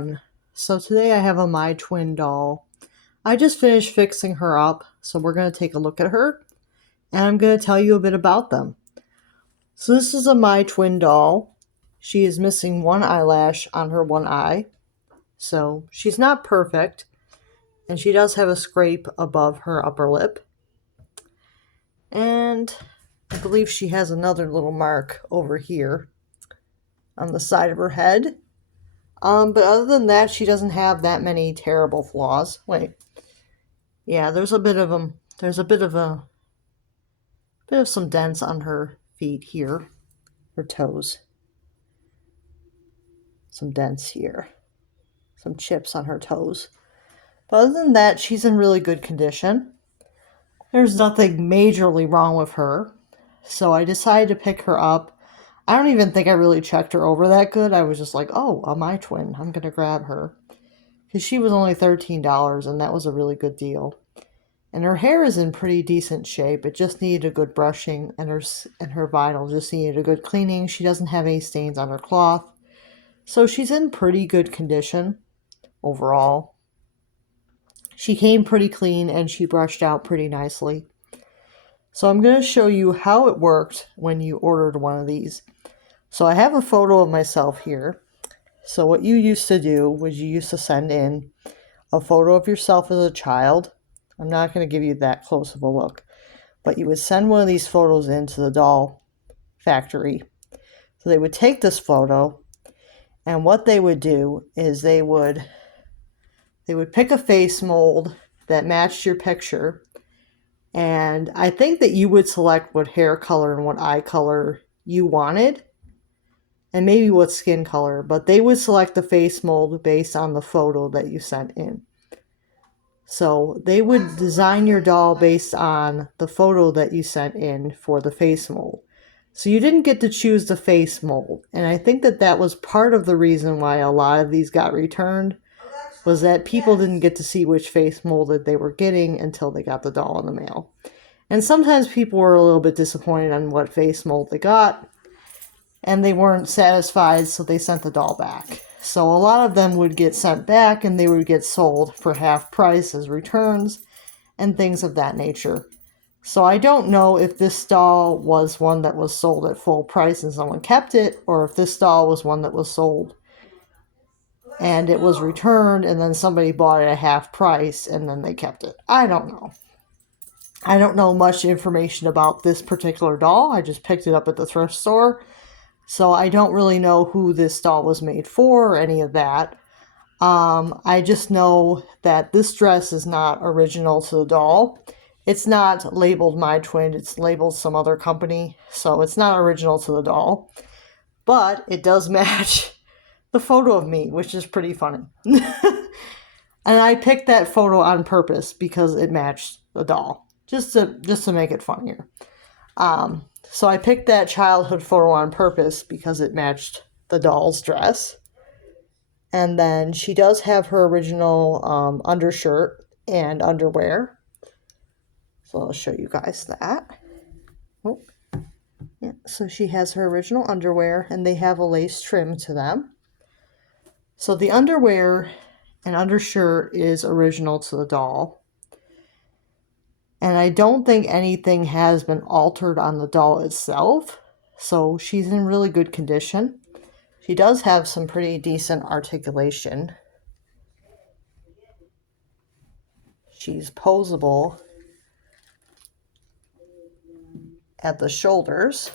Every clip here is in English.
everyone. So today I have a My Twin doll. I just finished fixing her up, so we're going to take a look at her and I'm going to tell you a bit about them. So this is a My Twin doll. She is missing one eyelash on her one eye, so she's not perfect, and she does have a scrape above her upper lip. And I believe she has another little mark over here on the side of her head. But other than that, she doesn't have that many terrible flaws. Wait. Yeah, there's a bit of some dents on her feet here, her toes. Some dents here. Some chips on her toes. But other than that, she's in really good condition. There's nothing majorly wrong with her. So I decided to pick her up. I don't even think I really checked her over that good. I was just like, oh, a My Twin. I'm going to grab her. Because she was only $13, and that was a really good deal. And her hair is in pretty decent shape. It just needed a good brushing, and her vinyl just needed a good cleaning. She doesn't have any stains on her cloth. So she's in pretty good condition overall. She came pretty clean, and she brushed out pretty nicely. So I'm going to show you how it worked when you ordered one of these. So I have a photo of myself here. So what you used to do was you used to send in a photo of yourself as a child. I'm not going to give you that close of a look, but you would send one of these photos into the doll factory. So they would take this photo, and what they would do is they would pick a face mold that matched your picture, and I think that you would select what hair color and what eye color you wanted, and maybe what skin color, but they would select the face mold based on the photo that you sent in. So they would design your doll based on the photo that you sent in for the face mold. So you didn't get to choose the face mold. And I think that that was part of the reason why a lot of these got returned, was that people didn't get to see which face mold that they were getting until they got the doll in the mail. And sometimes people were a little bit disappointed on what face mold they got, and they weren't satisfied, so they sent the doll back. So a lot of them would get sent back, and they would get sold for half price as returns and things of that nature. So I don't know if this doll was one that was sold at full price and someone kept it, or if this doll was one that was sold and it was returned and then somebody bought it at half price and then they kept it. I don't know. I don't know much information about this particular doll. I just picked it up at the thrift store. So I don't really know who this doll was made for or any of that. I just know that this dress is not original to the doll. It's not labeled My Twin. It's labeled some other company. So it's not original to the doll. But it does match the photo of me, which is pretty funny. And I picked that photo on purpose because it matched the doll. Just to make it funnier. So I picked that childhood photo on purpose because it matched the doll's dress. And then she does have her original undershirt and underwear. So I'll show you guys that. Oh, yeah. So she has her original underwear, and they have a lace trim to them. So the underwear and undershirt is original to the doll. And I don't think anything has been altered on the doll itself. So she's in really good condition. She does have some pretty decent articulation. She's posable at the shoulders.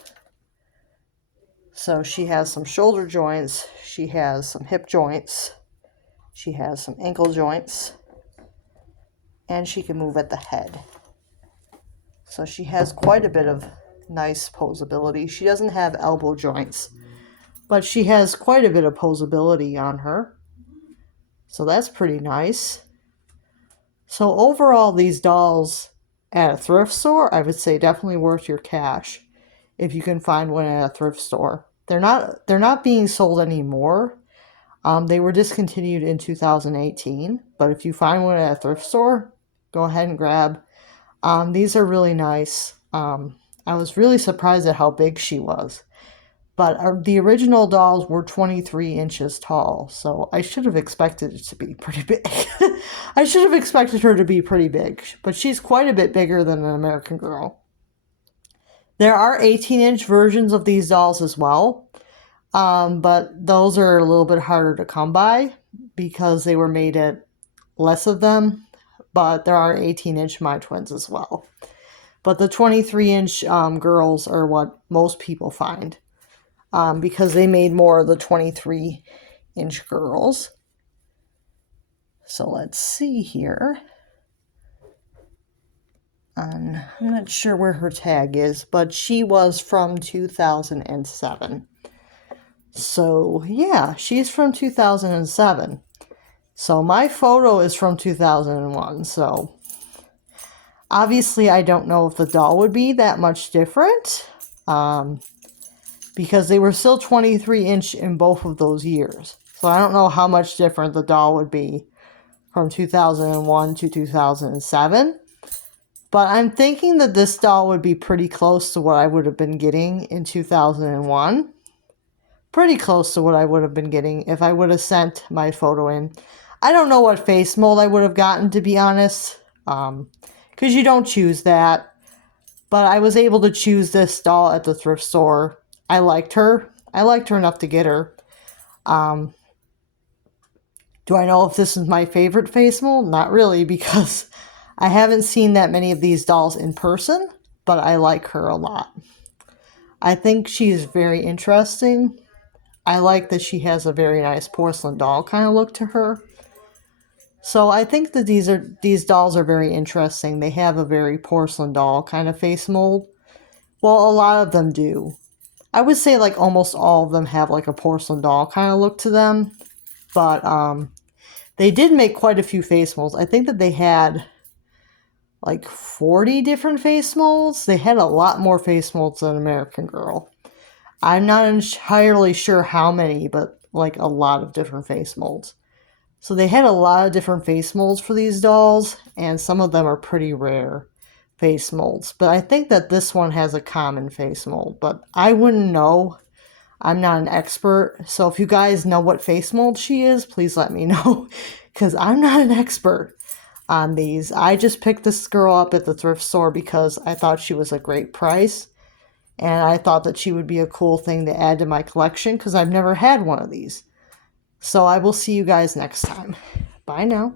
So she has some shoulder joints. She has some hip joints. She has some ankle joints. And she can move at the head. So she has quite a bit of nice posability. She doesn't have elbow joints, but she has quite a bit of posability on her. So that's pretty nice. So overall, these dolls at a thrift store, I would say definitely worth your cash if you can find one at a thrift store. They're not being sold anymore. They were discontinued in 2018, but if you find one at a thrift store, go ahead and grab. These are really nice. I was really surprised at how big she was. But the original dolls were 23 inches tall, so I should have expected it to be pretty big. I should have expected her to be pretty big, but she's quite a bit bigger than an American Girl. There are 18-inch versions of these dolls as well, but those are a little bit harder to come by because they were made at less of them, but there are 18-inch My Twins as well. But the 23-inch girls are what most people find. Because they made more of the 23-inch girls. So let's see here. I'm not sure where her tag is, but she was from 2007. So yeah, she's from 2007. So my photo is from 2001. So obviously I don't know if the doll would be that much different. Because they were still 23-inch in both of those years. So I don't know how much different the doll would be from 2001 to 2007. But I'm thinking that this doll would be pretty close to what I would have been getting in 2001. Pretty close to what I would have been getting if I would have sent my photo in. I don't know what face mold I would have gotten, to be honest. Because you don't choose that. But I was able to choose this doll at the thrift store. I liked her. I liked her enough to get her. Do I know if this is my favorite face mold? Not really, because I haven't seen that many of these dolls in person, but I like her a lot. I think she's very interesting. I like that she has a very nice porcelain doll kind of look to her. So I think that these dolls are very interesting. They have a very porcelain doll kind of face mold. Well, a lot of them do. I would say like almost all of them have like a porcelain doll kind of look to them. But they did make quite a few face molds. I think that they had like 40 different face molds. They had a lot more face molds than American Girl. I'm not entirely sure how many, but like a lot of different face molds. So they had a lot of different face molds for these dolls, and some of them are pretty rare face molds. But I think that this one has a common face mold, but I wouldn't know. I'm not an expert. So if you guys know what face mold she is, please let me know, because I'm not an expert on these. I just picked this girl up at the thrift store because I thought she was a great price, and I thought that she would be a cool thing to add to my collection because I've never had one of these. So I will see you guys next time. Bye now.